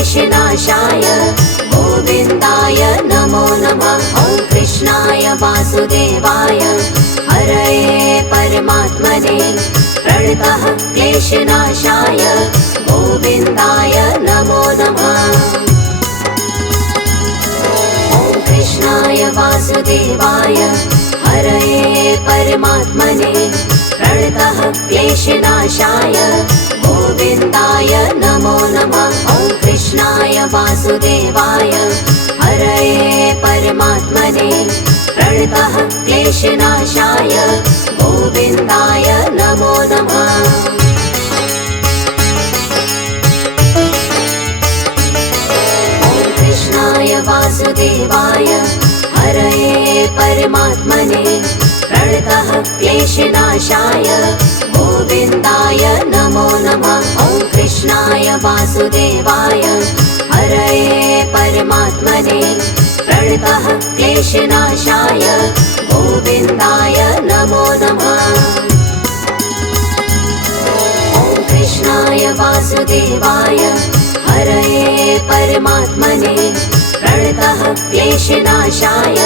क्लेशनाशाय गोविन्दाय नमो नमः। ॐ कृष्णाय वासुदेवाय हरये परमात्मने प्रणतः क्लेशनाशाय गोविन्दाय नमो नमः। ॐ कृष्णाय वासुदेवाय हरये परमात्मने प्रणतः क्लेशनाशाय गोविन्दाय नमो नमः। ॐ कृष्णाय वासुदेवाय हरये परमात्मने प्रणतः क्लेशनाशाय गोविन्दाय नमो नमः। ॐ कृष्णाय वासुदेवाय हरये परमात्मने प्रणतः क्लेशनाशाय गोविन्दाय नमो नमः। ॐ कृष्णाय वासुदेवाय हरये परमात्मने प्रणतः क्लेशनाशाय गोविन्दाय नमो नमः। ॐ कृष्णाय वासुदेवाय हरये परमात्मने प्रणतः क्लेशनाशाय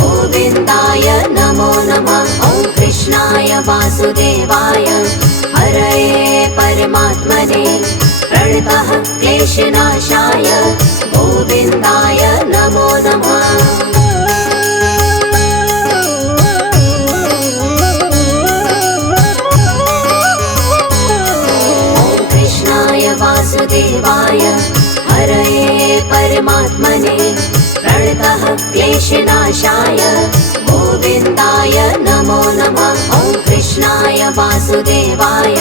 गोविन्दाय नमो नमः। ॐ कृष्णाय वासुदेवाय हरये परमात्मने प्रणतः क्लेशनाशाय गोविन्दाय नमो नमः। ॐ कृष्णाय वासुदेवाय हरये परमात्मने प्रणतः क्लेशनाशाय गोविन्दाय नमो नमः। ॐ कृष्णाय वासुदेवाय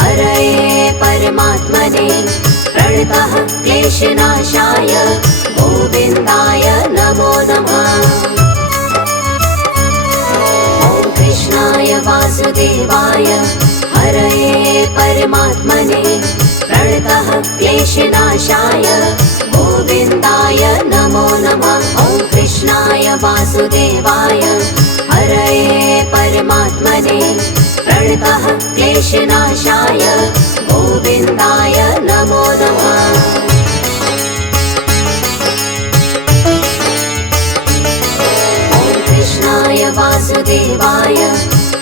हरये परमात्मने प्रणतः क्लेशनाशाय गोविन्दाय नमो नमः। ॐ कृष्णाय वासुदेवाय हरये परमात्मने प्रणतः क्लेशनाशाय गोविन्दाय नमो नमः। ॐ कृष्णाय वासुदेवाय हरये परमात्मने प्रणतः क्लेशनाशाय गोविन्दाय नमो नमः। ॐ कृष्णाय वासुदेवाय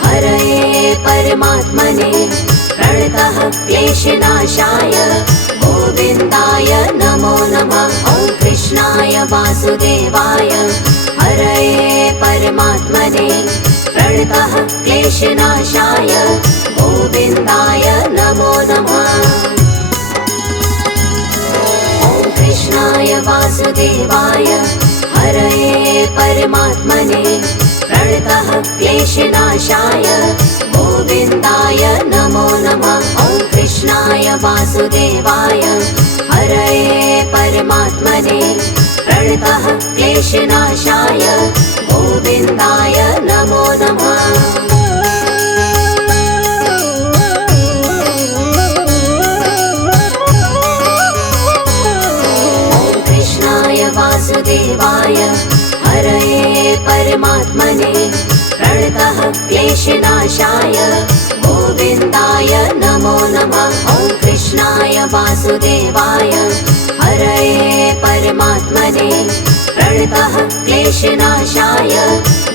हरये परमात्मने प्रणतः क्लेशनाशाय गोविन्दाय नमो नमः। ॐ कृष्णाय वासुदेवाय हरये परमात्मने प्रणतः क्लेशनाशाय गोविन्दाय नमो नमः। ॐ कृष्णाय वासुदेवाय हरये परमात्मने प्रणतः क्लेशनाशाय गोविन्दाय नमो नमः। ॐ कृष्णाय वासुदेवाय हरये परमात्मने प्रणतः क्लेशनाशाय गोविन्दाय नमो नमः। ॐ कृष्णाय वासुदेवाय हरये परमात्मने प्रणतः क्लेशनाशाय गोविन्दाय नमो नमः। ॐ कृष्णाय वासुदेवाय हरये परमात्मने प्रणतः क्लेशनाशाय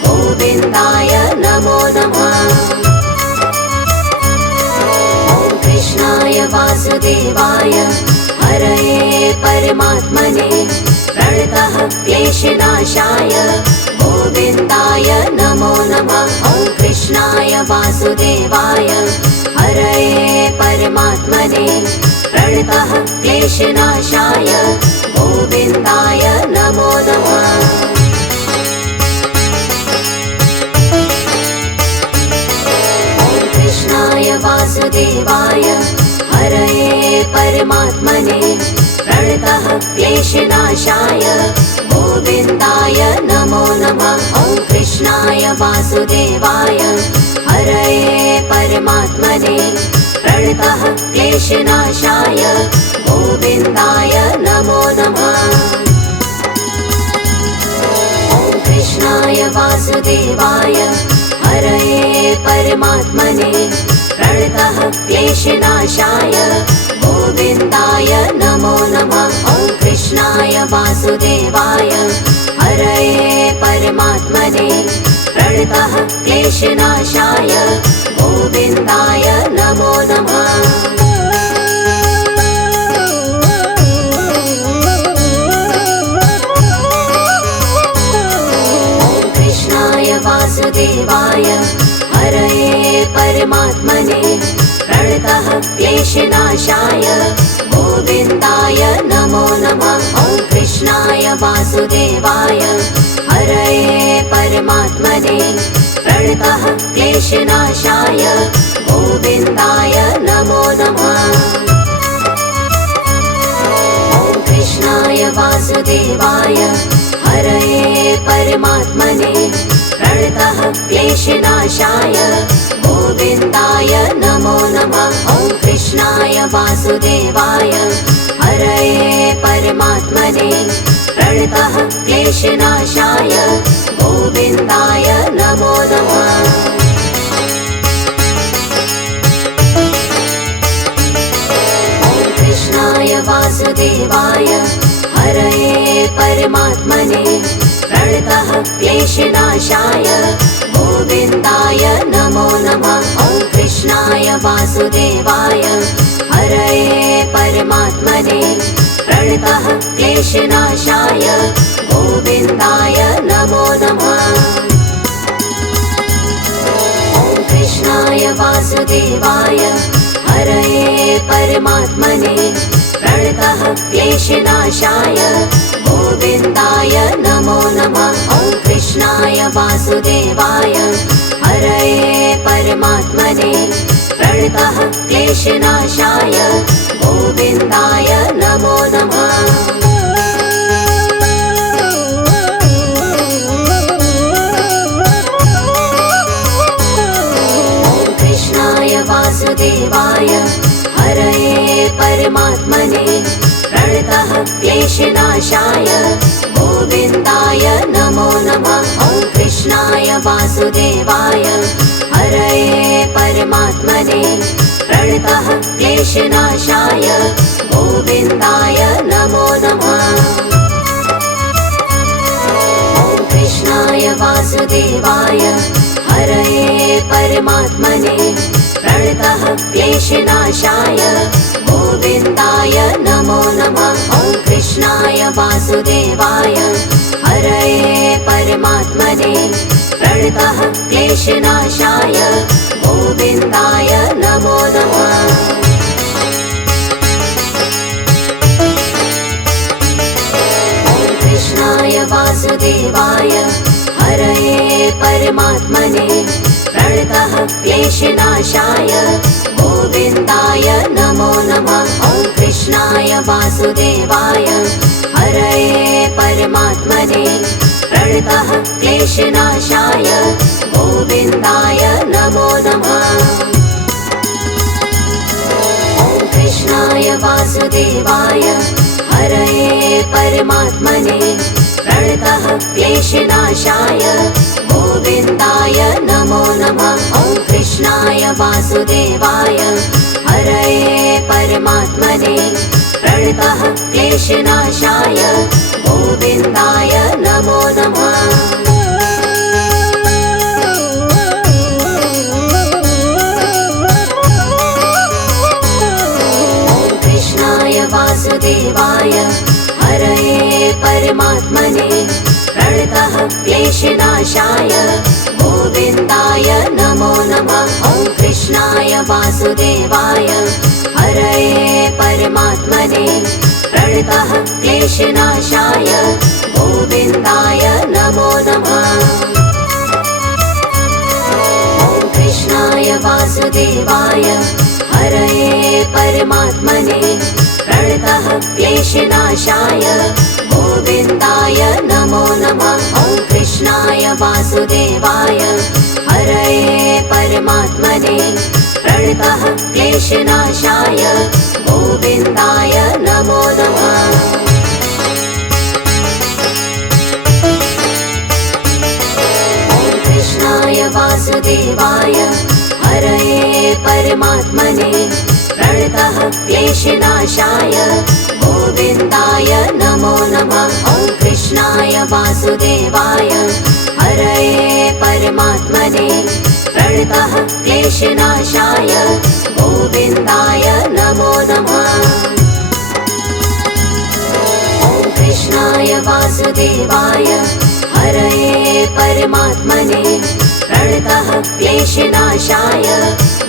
गोविन्दाय नमो नमः। ॐ कृष्णाय वासुदेवाय हरये परमात्मने प्रणतः क्लेशनाशाय गोविन्दाय नमो नमः। ॐ कृष्णाय वासुदेवाय हरये परमात्मने प्रणतः क्लेशनाशाय गोविन्दाय नमो नमः। ॐ कृष्णाय वासुदेवाय हरये परमात्मने प्रणतः क्लेशनाशाय गोविन्दाय नमो नमः। ॐ कृष्णाय वासुदेवाय हरये परमात्मने प्रणतः क्लेशनाशाय गोविन्दाय नमो नमः। ॐ कृष्णाय वासुदेवाय हरये परमात्मने प्रणतः क्लेशनाशाय गोविन्दाय नमो नमः। वासुदेवाय हरये परमात्मने प्रणतः क्लेशनाशाय गोविन्दाय नमो नमः। वासुदेवाय हरये परमात्मने प्रणतः क्लेशनाशाय गोविन्दाय नमो नमः। ॐ कृष्णाय वासुदेवाय हरये परमात्मने प्रणतः क्लेशनाशाय गोविन्दाय नमो नमः। ॐ कृष्णाय वासुदेवाय हरये परमात्मने प्रणतः क्लेशनाशाय गोविन्दाय नमो नमः। ॐ कृष्णाय वासुदेवाय हरये परमात्मने प्रणतः क्लेशनाशाय गोविन्दाय नमो नमः। ॐ कृष्णाय वासुदेवाय हरये परमात्मने प्रणतः क्लेशनाशाय गोविन्दाय नमो नमः। ॐ कृष्णाय वासुदेवाय हरये परमात्मने प्रणतः क्लेशनाशाय गोविन्दाय नमो नमः। ॐ कृष्णाय वासुदेवाय हरये परमात्मने प्रणतः क्लेशनाशाय गोविन्दाय नमो नमः। ॐ कृष्णाय वासुदेवाय हरये परमात्मने प्रणतः क्लेशनाशाय गोविन्दाय नमो नमः। ॐ कृष्णाय वासुदेवाय हरये परमात्मने प्रणतः क्लेशनाशाय गोविन्दाय नमो नमः। ॐ कृष्णाय वासुदेवाय हरये परमात्मने प्रणतः क्लेशनाशाय गोविन्दाय नमो नमः। ॐ कृष्णाय वासुदेवाय हरये परमात्मने प्रणतः क्लेशनाशाय गोविन्दाय नमो नमः। ॐ कृष्णाय वासुदेवाय हरये परमात्मने प्रणतः क्लेशनाशाय गोविन्दाय नमो नमः। ॐ कृष्णाय वासुदेवाय हरये परमात्मने प्रणतः क्लेशनाशाय गोविन्दाय नमो नमः। ॐ कृष्णाय वासुदेवाय हरये परमात्मने प्रणतः क्लेशनाशाय गोविन्दाय नमो नमः। ॐ कृष्णाय वासुदेवाय हरये परमात्मने प्रणतः क्लेशनाशाय गोविन्दाय नमो नमः। ॐ कृष्णाय वासुदेवाय हरये परमात्मने प्रणतः क्लेशनाशाय गोविन्दाय नमो नमः। ॐ कृष्णाय वासुदेवाय हरये परमात्मने प्रणतः क्लेशनाशाय गोविन्दाय नमो नमः। ॐ कृष्णाय वासुदेवाय हरये परमात्मने प्रणतः क्लेशनाशाय गोविन्दाय नमो नमः। ॐ कृष्णाय वासुदेवाय हरये परमात्मने प्रणतः क्लेशनाशाय गोविन्दाय नमो नमः। ॐ कृष्णाय वासुदेवाय हरये परमात्मने प्रणतः क्लेशनाशाय गोविन्दाय नमो नमः। ॐ कृष्णाय वासुदेवाय हरये परमात्मने प्रणतः क्लेशनाशाय गोविन्दाय नमो नमः। वासुदेवाय हरये परमात्मने प्रणतः क्लेशनाशाय गोविन्दाय नमो नमः। ॐ कृष्णाय वासुदेवाय हरये परमात्मने प्रणतः क्लेशनाशाय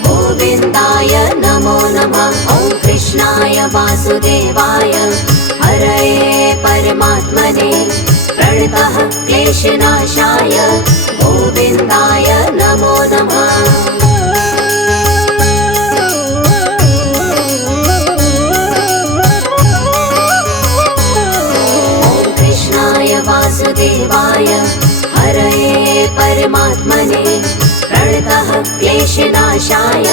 गोविन्दाय नमो नमः। ॐ कृष्णाय वासुदेवाय हरये परमात्मने प्रणतः क्लेशनाशाय गोविन्दाय नमो नमः। ॐ कृष्णाय वासुदेवाय हरये परमात्मने प्रणतः क्लेशनाशाय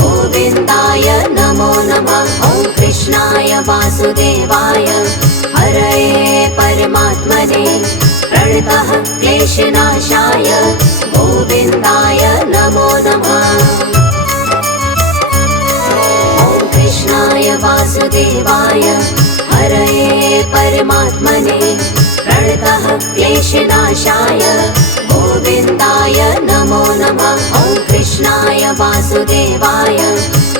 गोविन्दाय नमो नमः। ॐ कृष्णाय वासुदेवाय हरये परमात्मने प्रणतः क्लेशनाशाय गोविन्दाय नमो नमः। ॐ कृष्णाय वासुदेवाय हरये परमात्मने प्रणतः क्लेशनाशाय गोविन्दाय नमो नमः। ॐ कृष्णाय वासुदेवाय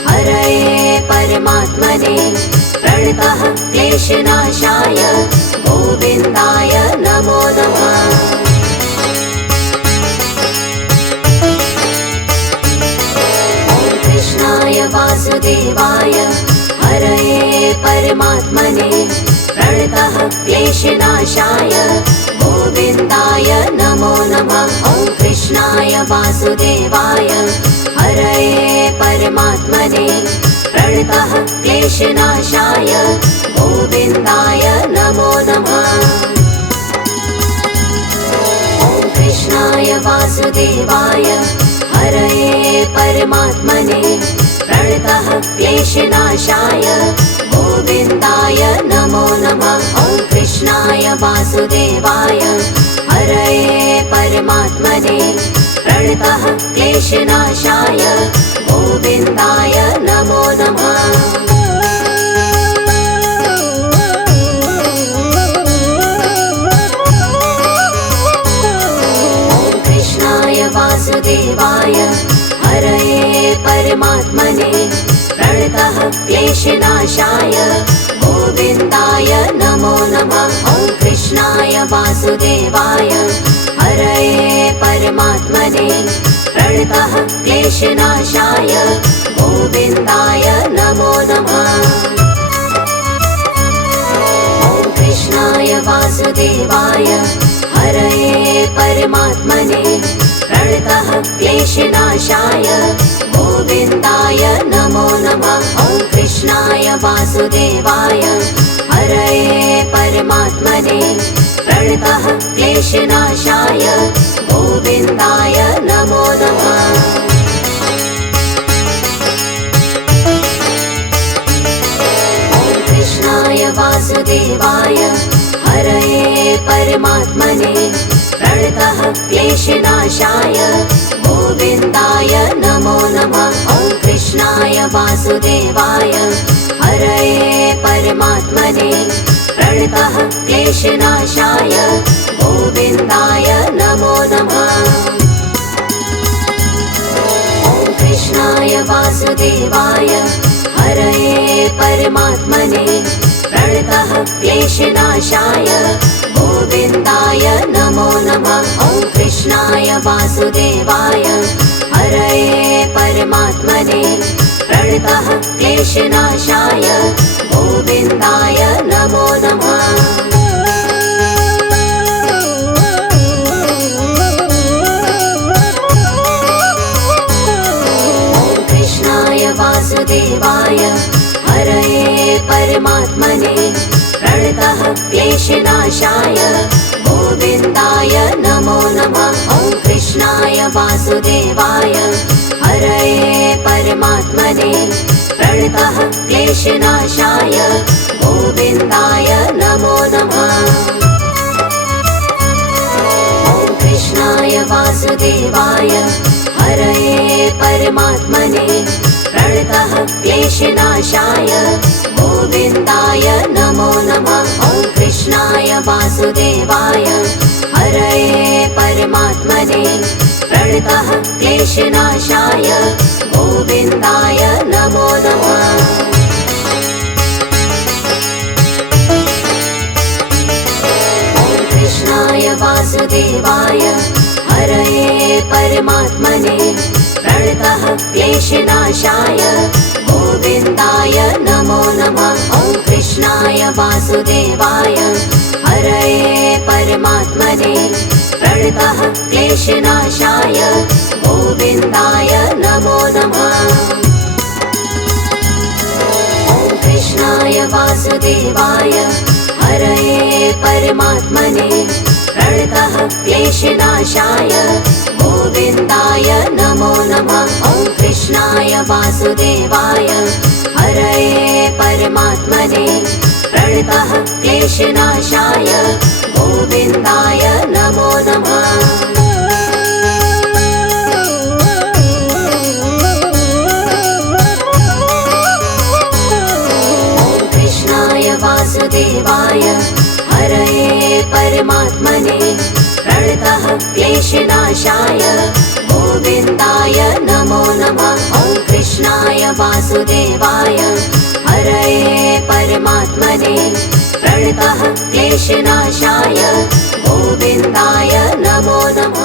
हरये परमात्मने प्रणतः क्लेशनाशाय गोविन्दाय नमो नमः। ॐ कृष्णाय वासुदेवाय हरये परमात्मने प्रणतः क्लेशनाशाय गोविन्दाय नमो नमः। ॐ कृष्णाय वासुदेवाय हरये परमात्मने प्रणतः क्लेशनाशाय गोविन्दाय नमो नमः। ॐ कृष्णाय वासुदेवाय हरये परमात्मने प्रणतः क्लेशनाशाय गोविन्दाय नमो नमः। ॐ कृष्णाय वासुदेवाय हरये परमात्मने प्रणतः क्लेशनाशाय गोविन्दाय नमो नमः। ॐ कृष्णाय वासुदेवाय हरये परमात्मने प्रणतः क्लेशनाशाय गोविन्दाय नमो नमः। ॐ कृष्णाय वासुदेवाय हरये परमात्मने प्रणतः क्लेशनाशाय गोविन्दाय नमो नमः। ॐ कृष्णाय वासुदेवाय हरये परमात्मने प्रणतः क्लेशनाशाय गोविन्दाय नमो नमः। ॐ कृष्णाय वासुदेवाय हरये परमात्मने प्रणतः क्लेशनाशाय गोविन्दाय नमो नमः। ॐ कृष्णाय वासुदेवाय हरये परमात्मने प्रणतः क्लेशनाशाय गोविन्दाय नमो नमः। ॐ कृष्णाय वासुदेवाय हरये परमात्मने प्रणतः क्लेशनाशाय गोविन्दाय नमो नमः। ॐ कृष्णाय वासुदेवाय हरये परमात्मने प्रणतः क्लेशनाशाय गोविन्दाय नमो नमः। ॐ कृष्णाय वासुदेवाय हरये परमात्मने प्रणतः क्लेशनाशाय गोविन्दाय नमो नमः। ॐ कृष्णाय वासुदेवाय हरये परमात्मने प्रणतः क्लेशनाशाय गोविन्दाय नमो नमः। ॐ कृष्णाय वासुदेवाय हरये परमात्मने प्रणतः क्लेशनाशाय गोविन्दाय नमो नमः। ॐ कृष्णाय वासुदेवाय हरये परमात्मने प्रणतः क्लेशनाशाय गोविन्दाय नमो नमः। ॐ कृष्णाय वासुदेवाय क्लेशनाशाय गोविन्दाय नमो नमः। कृष्णाय वासुदेवाय हरये परमात्मने प्रणतः क्लेशनाशाय गोविन्दाय नमो नमः। ॐ कृष्णाय वासुदेवाय हरये परमात्मने प्रणतः क्लेशनाशाय गोविन्दाय नमो नमः। ॐ कृष्णाय वासुदेवाय हरये परमात्मने प्रणतः क्लेशनाशाय गोविन्दाय नमो नमः। ॐ कृष्णाय वासुदेवाय हरये परमात्मने प्रणतः क्लेशनाशाय गोविन्दाय नमो नमः। वासुदेवाय हरये परमात्मने प्रणतः क्लेशनाशाय गोविन्दाय नमो नमः। ॐ कृष्णाय वासुदेवाय हरये परमात्मने प्रणतः क्लेशनाशाय गोविन्दाय नमो नमः।